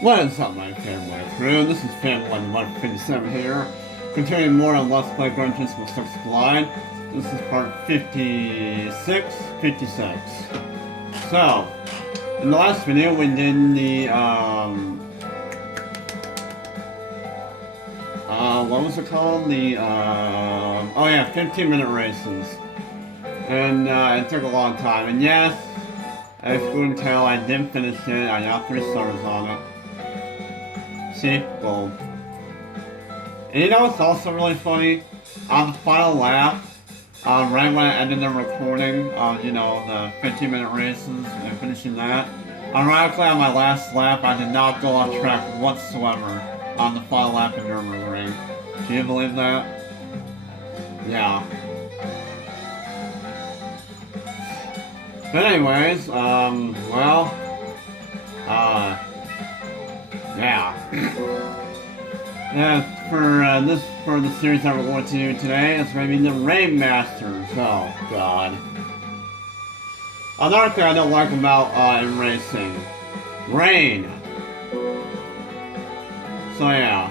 What is up, my Fanboy crew? This is Fanboy 157 here, continuing more on Let's Play Gran Turismo 6 Blind. This is part 56. So, in the last video we did the, what was it called? The, oh yeah, 15-minute races. And, it took a long time, and yes, as you can tell, I did finish it. I got 3 stars on it. See? Gold. And you know what's also really funny? On the final lap, right when I ended the recording of, you know, the 15-minute races and finishing that, ironically on my last lap, I did not go off track whatsoever on the final lap of Nürburgring. Can you believe that? Yeah. But anyways, well, yeah. For the series that we're going to do today, it's going to be the Rainmasters. Oh God. Another thing I don't like about in racing, rain. So yeah.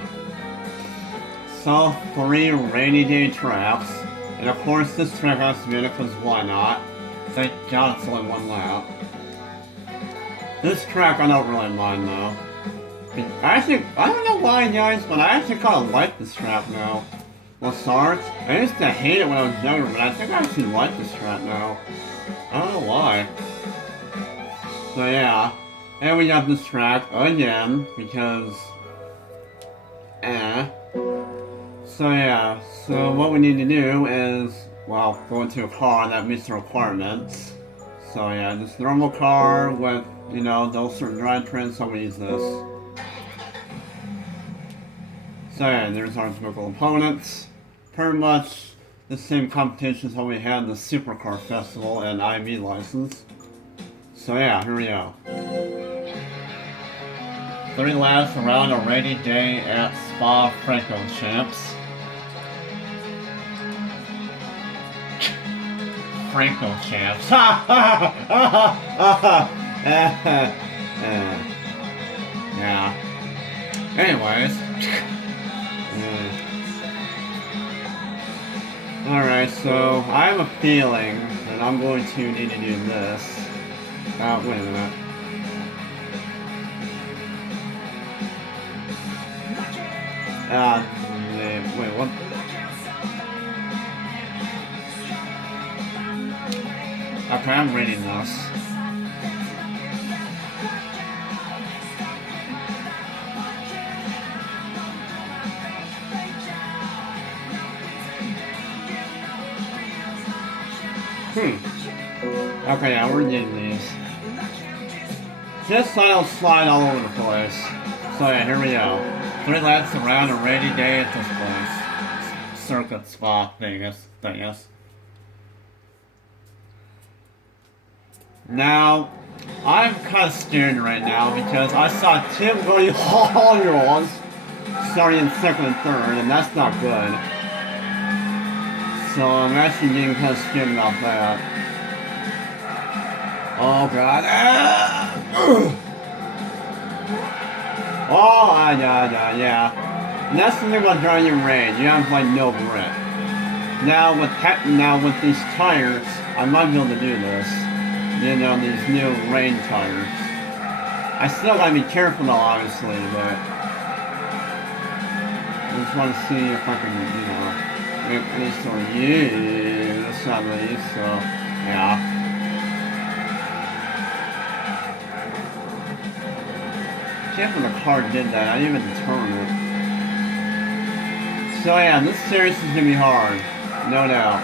So 3 rainy day tracks, and of course this track has to be in it because why not? Thank God it's only 1 lap. This track I don't really mind though. I don't know why guys, but I actually kind of like this track now. Lassart, I used to hate it when I was younger, but I think I actually like this track now. I don't know why. So yeah, and we got this track again, because... So yeah, so what we need to do is, well, go into a car that meets the requirements. So yeah, this normal car with, you know, those certain drivetrains, so we use this. So yeah, there's our typical opponents. Pretty much the same competitions that we had in the Supercar Festival and IB license. So yeah, here we go. 3 laps around a rainy day at Spa-Francorchamps. Francorchamps. Ha ha ha ha! Yeah. Anyways. Alright, so I have a feeling that I'm going to need to do this. Wait a minute. Wait, what? Okay, I'm reading this. Okay, yeah, we're getting these. Just so I don't slide all over the place. So yeah, here we go. 3 laps around a rainy day at this place. Circuit Spa Vegas. Now, I'm kind of scared right now because I saw Tim going all yours, starting in 2nd and 3rd, and that's not good. So I'm actually getting kind of scared about that. Oh God. Oh, yeah. And that's the thing about driving in rain. You have like no grip. Now with these tires, I might be able to do this. You know, these new rain tires. I still gotta be careful though, obviously, but I just want to see if I can, you know, make any sort of use some of these. So yeah. Can't believe the car did that. I didn't even turn it. So yeah, this series is gonna be hard, no doubt.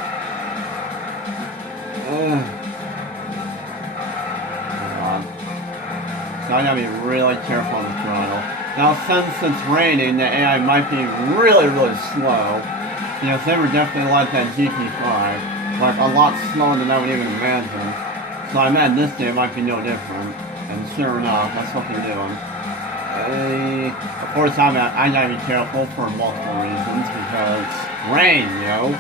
So I gotta be really careful on the throttle. Now since it's raining, the AI might be really slow. You know, they were definitely like that GT5. Like a lot slower than I would even imagine. So I imagine this day might be no different. And sure enough, that's what they're doing. Of course, I gotta be careful for multiple reasons because rain, yo.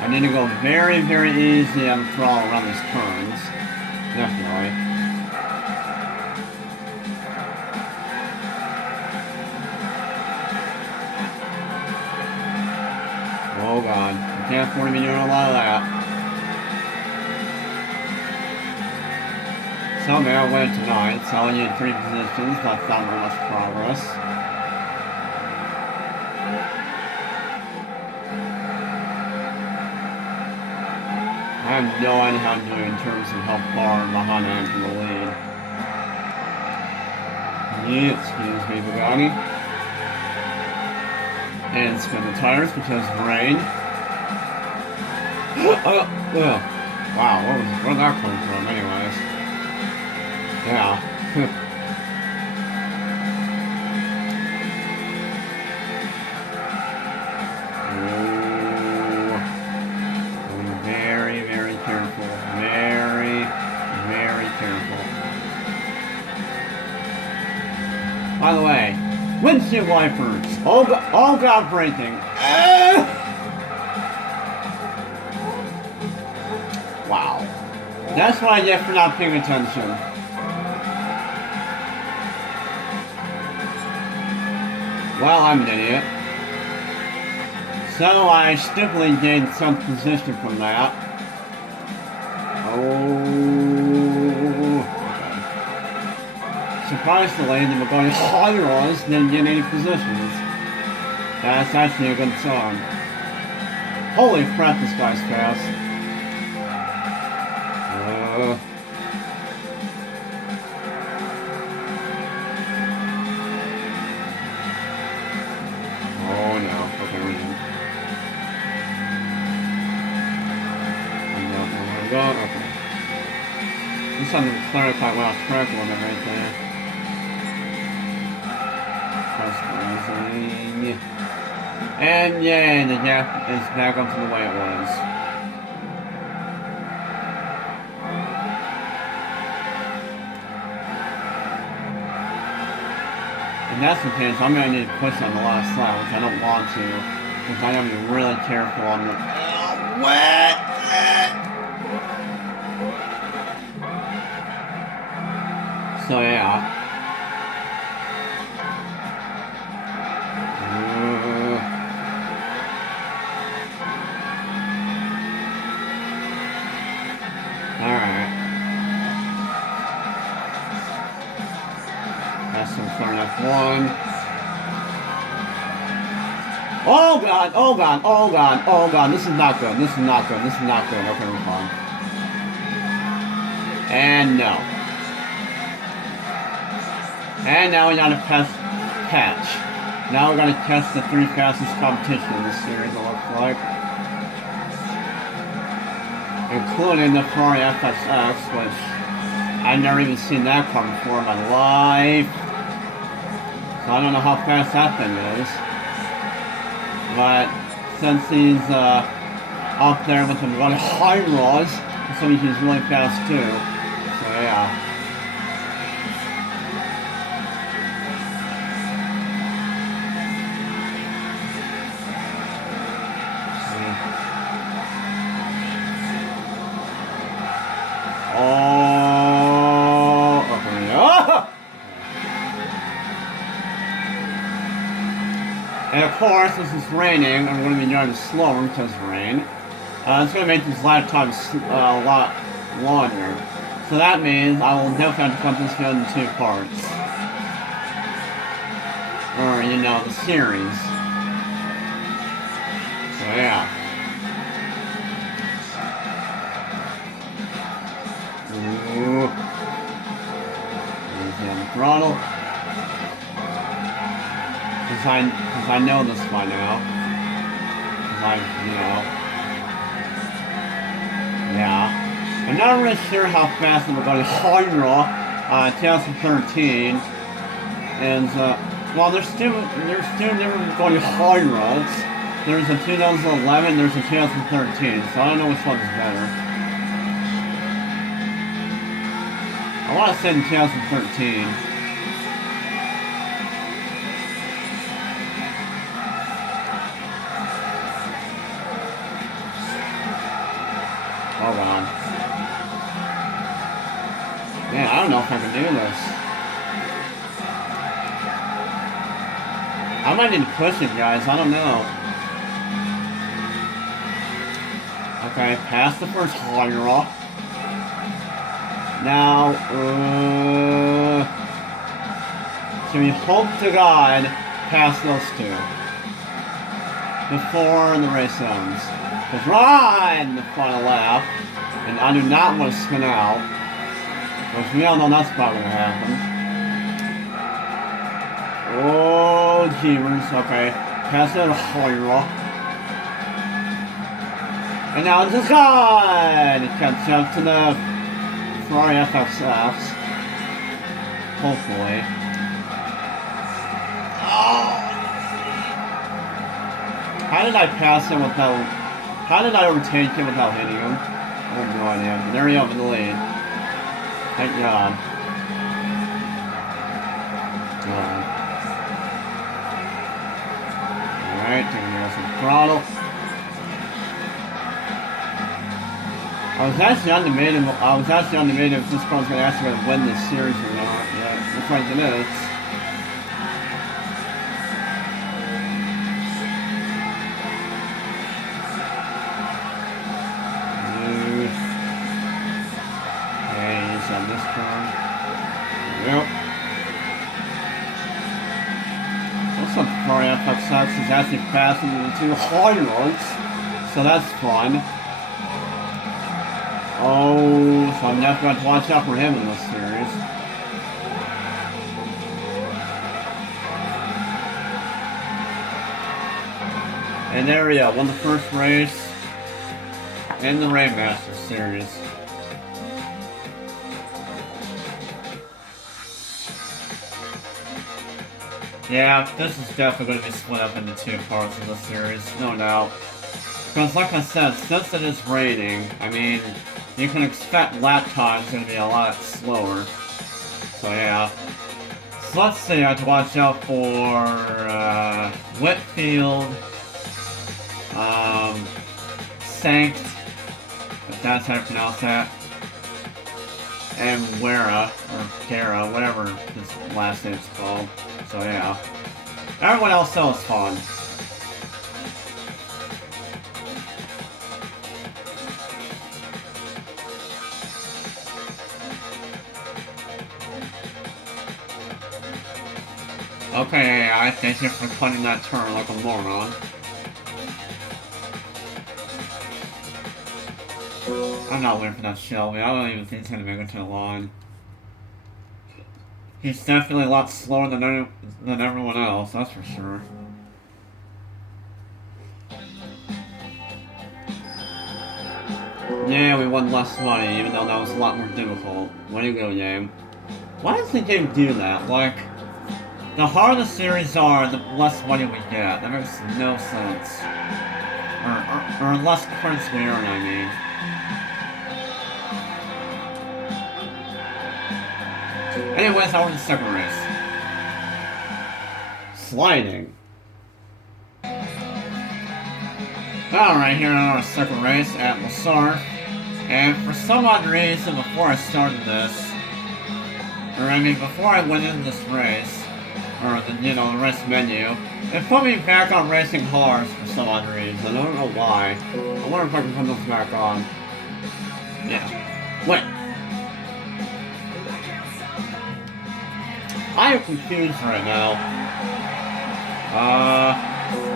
I need to go very easy on the throttle around these turns. boy. Oh god, I can't afford to be doing a lot of that. So maybe I'll win tonight, so I need 3 positions, that's not very much progress. I have no idea how I'm doing in terms of how far behind I am from the lead. Yeah, excuse me, Bugatti. And spin the tires because of rain. Wow, where did that come from anyways? Yeah. Very, very careful. Very, very careful. By the way, windshield wipers. All got breaking. Wow. That's what I get for not paying attention. Well, I'm an idiot. So I stupidly gained some position from that. Oh. Surprisingly, the McGuire High-Rise didn't get any positions. That's actually a good sign. Holy crap, this guy's fast. Oh no, okay, we're in. Go, okay. Just something to clarify what I was correct on it right there. And yeah, the gap is back up to the way it was. And that's the case, I'm gonna need to push on the last lap, which I don't want to, because I gotta be really careful on the wet. So yeah. Alright. That's some far enough one. Oh god, oh god, oh god, oh god, this is not good, this is not good, this is not good. Okay, we're fine. And no. And now we got a patch. Now we're going to test the 3 fastest competition in this series, it looks like. Including the Ferrari FSX, which I've never even seen that car before in my life. So I don't know how fast that thing is. But since he's out there with the one high rods, so he's really fast too. So yeah. Oh, okay. And of course, this is raining. I'm going to be driving slower because of rain. It's going to make this lap time a lot longer. So that means I will definitely have to cut this video into 2 parts. Or, you know, the series. So yeah. Ooh. Easy on the throttle. Because I know this by now. You know. Yeah. I'm not really sure how fast I'm going to Honda 2013. And, well, there's two different going Hondas. There's a 2011, there's a 2013. So I don't know which one is better. I want to say in 2013. Hold on. Man, I don't know if I can do this. I might need to push it, guys. I don't know. Okay, past the first hydra. Now, can we hope to God pass those two before the race ends? Because right in the final lap, and I do not want to spin out, because we all know that's probably going to happen. Oh, jeebers. Okay, pass the hydra. And now it's just gone! It catch up to the Ferrari FXFs. Hopefully. Oh! How did I pass him without... How did I overtake him without hitting him? I have no idea. But there we go, in the lead. Thank God. Alright, taking some throttle. I was actually undebated if this car was actually going to win this series or not. Yeah, looks like it is. Okay, he's on this car. Yep. Looks like the Ferrari FXX is actually faster than the two Hydras, so that's fun. Oh, so I'm definitely going to watch out for him in this series. And there we go, won the first race in the Rainmaster series. Yeah, this is definitely going to be split up into two parts of the series, no doubt. Because like I said, since it is raining, I mean, you can expect lap time's going to be a lot slower. So yeah. So let's see, I have to watch out for Whitfield, Sankt, if that's how you pronounce that, and Wera, or Kara, whatever his last name's called. So yeah. Everyone else though is fun. Okay, I thank you for cutting that turn like a moron. I'm not waiting for that Shelby. I don't even think he's gonna make it to the line. He's definitely a lot slower than everyone else, that's for sure. Yeah, we won less money, even though that was a lot more difficult. Way to go, game. Why does the game do that? Like, the harder the series are, the less money we get. That makes no sense. Or less credits we earn, I mean. Anyways, I won the second race. Sliding. Alright, here on our second race at Lassar. And for some odd reason, before I started this, before I went into this race, or the race menu, it put me back on racing cars for some odd reason. I don't know why. I wonder if I can put those back on. Yeah. Wait. I am confused right now.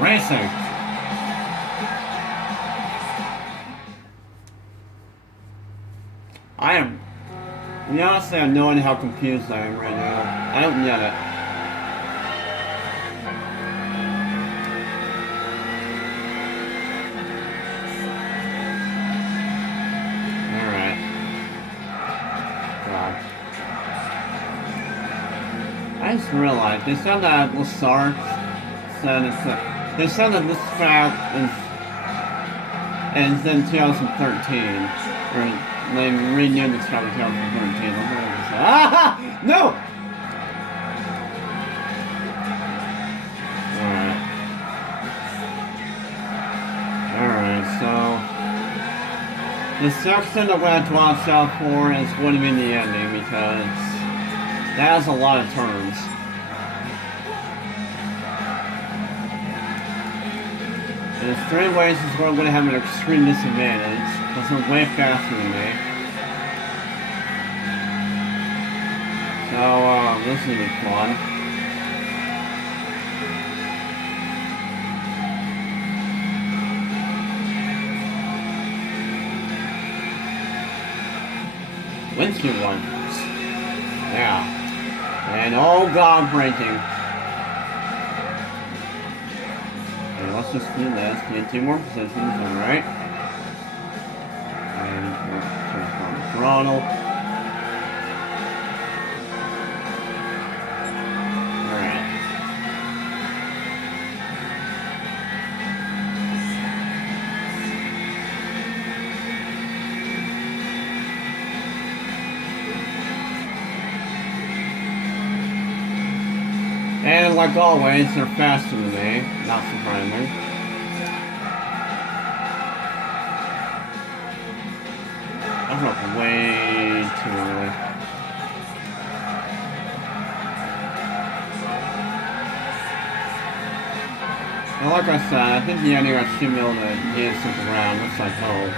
Racing. Honestly, I have no idea how confused I am right now. I don't get it. Alright. God. I just realized, they said that Lassar said they said that this track is in 2013. Or they renewed this track in 2013. Ah! No! Alright, so The section I'm going to have to watch out for is going to be the ending because that has a lot of turns. And the straightaways is where I'm going to have an extreme disadvantage because they're way faster than me. So, this is going to be fun. Windshield wipers. Yeah. And oh god, braking. Okay, let's just do this. Get 2 more positions, alright. And turn on the throttle. And like always, they're faster than me, not surprisingly. I'm up way too early. Well, like I said, I think the ending I should be able to get something around, which I hope.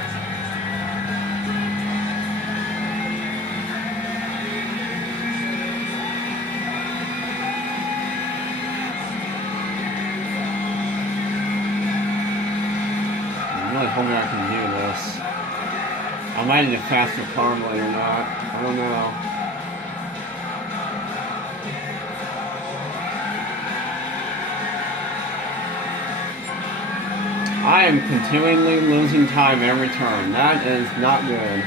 Hoping I can do this. I might need a faster car blade or not. I don't know. I am continually losing time every turn. That is not good.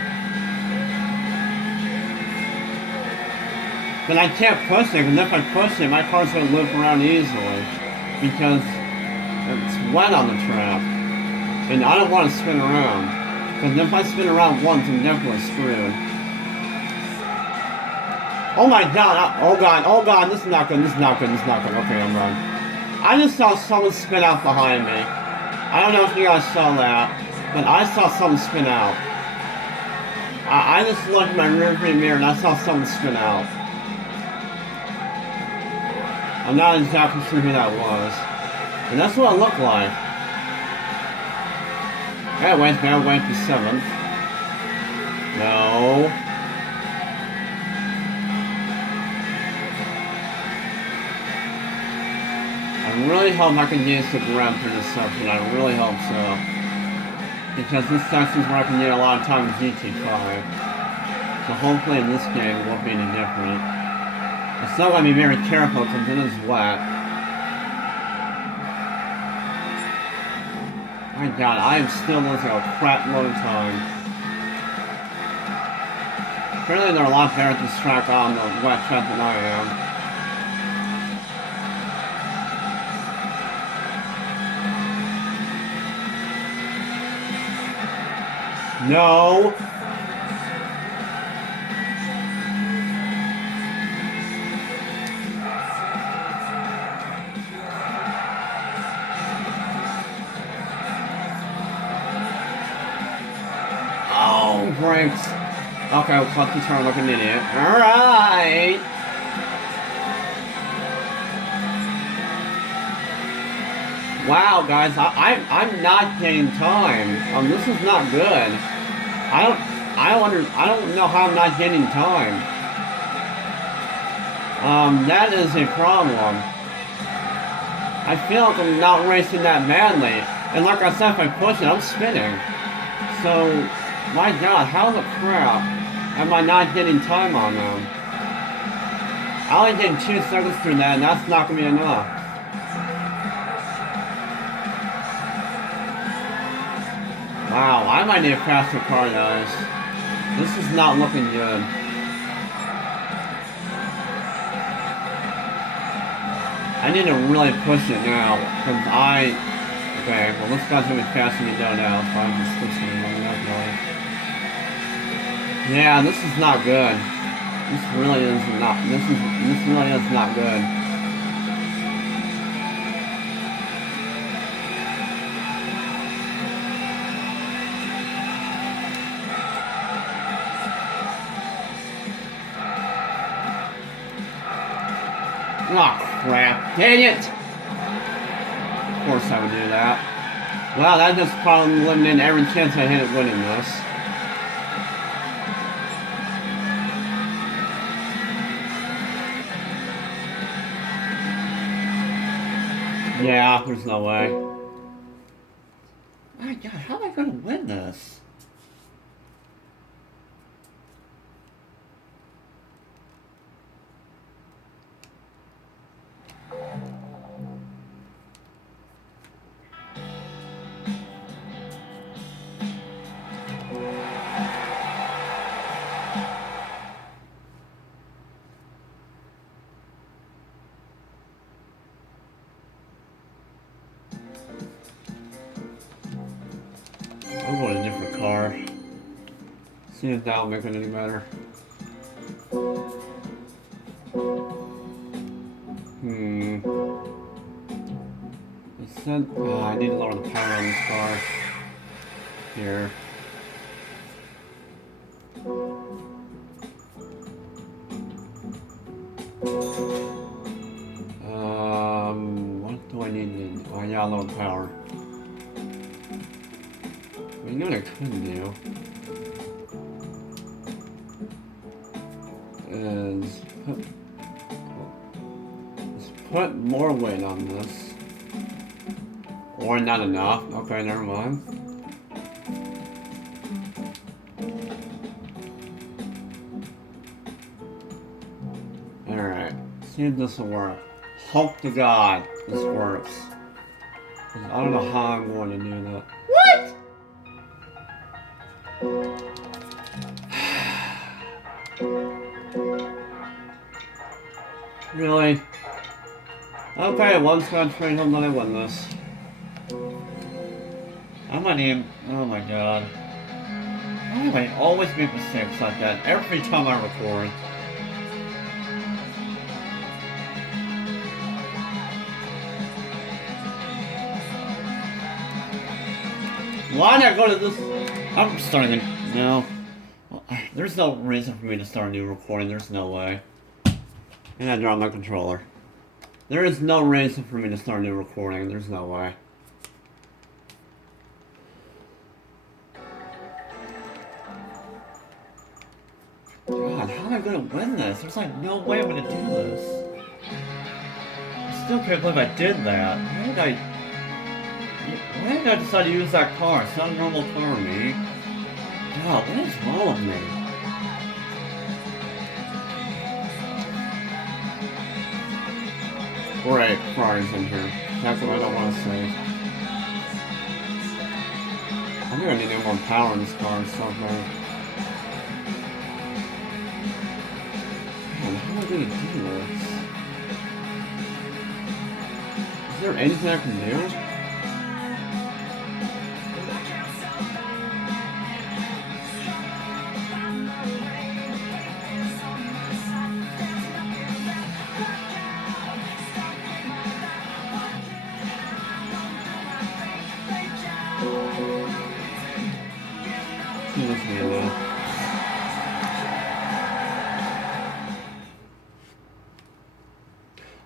But I can't push it, because if I push it, my car's going to loop around easily. Because it's wet on the track. And I don't want to spin around. Because if I spin around once, I'm definitely screwed. Oh my god, oh god, oh god, this is not good, this is not good, this is not good. Okay, I'm wrong. I just saw someone spin out behind me. I don't know if you guys saw that, but I saw someone spin out. I just looked in my rearview mirror and I saw someone spin out. I'm not exactly sure who that was. And that's what it looked like. Anyways, now wait for 7th. No. I really hope I can use the ground through this section. I really hope so. Because this section's where I can get a lot of time in GT5. So hopefully in this game it won't be any different. I'm still going to be very careful because it is wet. My god, I am still losing a crap load of time. Apparently they're a lot better at this track on the wet track than I am. No! Brakes. Okay, I'll cut the turn like an idiot. Alright! Wow, guys, I'm not getting time. This is not good. I don't know how I'm not getting time. That is a problem. I feel like I'm not racing that badly. And like I said, if I push it, I'm spinning. So, my god, how the crap am I not getting time on them? I only get 2 seconds through that, and that's not going to be enough. Wow, I might need a faster car, guys. This is not looking good. I need to really push it now, because okay, well this guy's going to be faster than me now, so I'm just switching it long enough, really. Yeah, this is not good. This really is not good. Oh, crap. Dang it! Of course I would do that. Well, that just probably eliminated every chance I had at winning this. Yeah, there's no way. My God, how am I going to win this? I'm going a different car. See if that'll make it any better. It said, I need to lower the power on this car. Here. What do I need to... Oh, yeah, lower the power. You know what I could do? Is put more weight on this. Or not enough. Okay, never mind. Alright. See if this will work. Hope to God this works. I don't know how I'm going to do that. What? Really? Okay, one scratch straight home, then I win this. I might need... Oh my God. Why do I always make mistakes like that every time I record? Why not go to this? I'm starting to... No. There's no reason for me to start a new recording. There's no way. And I dropped my controller. There is no reason for me to start a new recording. There's no way. God, how am I gonna win this? There's like no way I'm gonna do this. I still can't believe I did that. Why did I decide to use that car? It's not a normal car to me. God, what is wrong with me? Great, Ferrari's in here. That's what I don't want to say. I'm gonna need more power in this car, it's so bad. Man, how am I gonna do this? Is there anything I can do?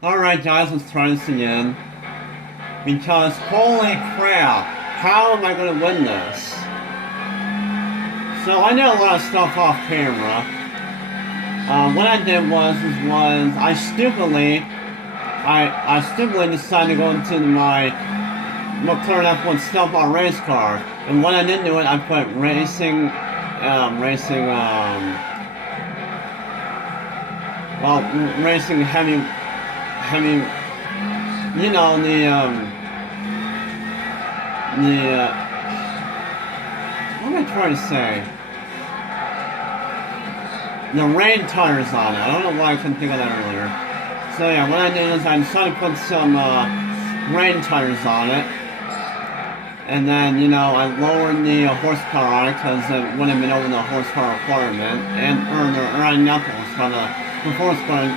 Alright guys, let's try this again. Because holy crap, how am I going to win this? So I know a lot of stuff off camera. What I did was I stupidly decided to go into my McLaren F1 Stealth Bar race car. And when I didn't do it, I put racing, heavy, you know, what am I trying to say? The rain tires on it. I don't know why I couldn't think of that earlier. So yeah, what I did is I decided to put some rain tires on it. And then, you know, I lowered the horsepower on it because it wouldn't have been over the horsepower requirement. Or not the horsepower, the horsepower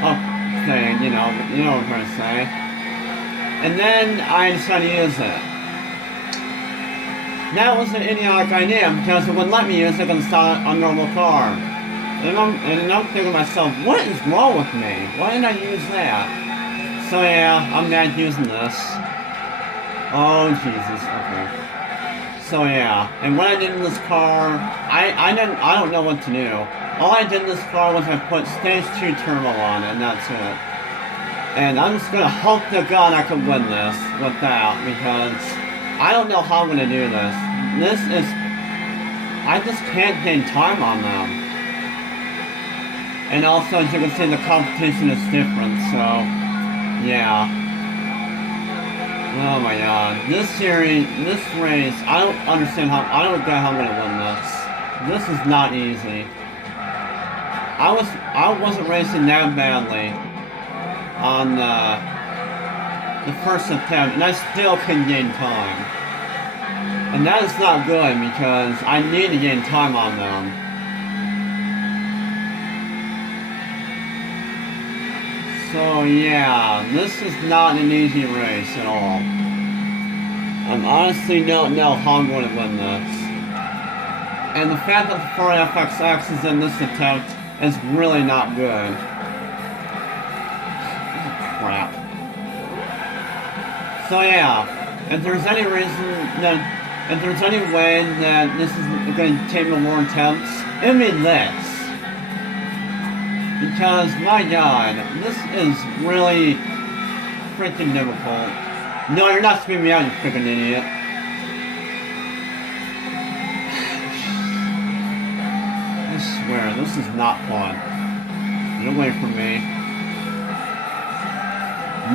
up thing, you know what I'm trying to say. And then I decided to use it. That was an idiotic idea because it wouldn't let me use it because it's not a normal car. And I'm thinking to myself, what is wrong with me? Why didn't I use that? So yeah, I'm not using this. Oh Jesus, okay. So yeah, and what I did in this car, I don't know what to do. All I did in this car was I put stage 2 turbo on it, and that's it. And I'm just gonna hope to God I can win this with that, because I don't know how I'm gonna do this. I just can't gain time on them. And also, as you can see, the competition is different, so, yeah. Oh my god. This race, I don't understand I don't get how I'm gonna win this. This is not easy. I wasn't racing that badly on the first attempt, and I still can gain time. And that is not good, because I need to gain time on them. So yeah, this is not an easy race at all. I honestly don't know how I'm going to win this. And the fact that the Ford FXX is in this attempt is really not good. Oh, crap. So yeah, if there's any way that this is going to take me more attempts, it'd be this. Because, my god, this is really freaking difficult. No, you're not spinning me out, you freaking idiot. I swear, this is not fun. Get away from me. Oh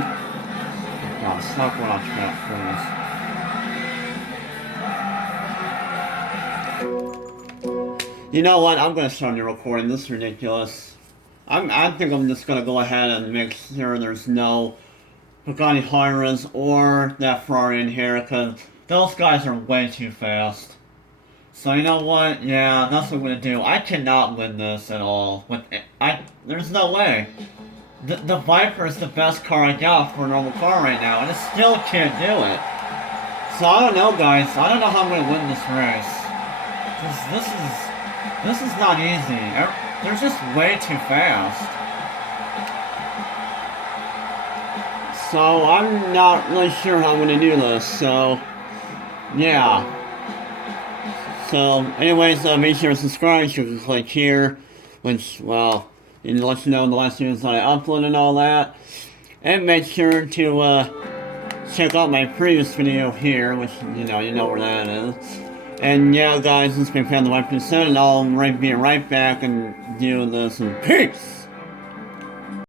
god, stop going off track, please. You know what, I'm gonna start the recording, this is ridiculous. I think I'm just gonna go ahead and make sure there's no Bugatti Hyras or that Ferrari in here, because those guys are way too fast. So you know what? Yeah, that's what I'm gonna do. I cannot win this at all. There's no way. The Viper is the best car I got for a normal car right now, and I still can't do it. So I don't know, guys. I don't know how I'm gonna win this race. This is not easy. They're just way too fast. So I'm not really sure how I'm gonna do this, so yeah. So anyways, make sure to subscribe, you can click here, which, well, it lets you know the last videos that I upload and all that. And make sure to check out my previous video here, which, you know where that is. And yeah, guys, this has been Fanboy, and I'll be right back and do this, and peace!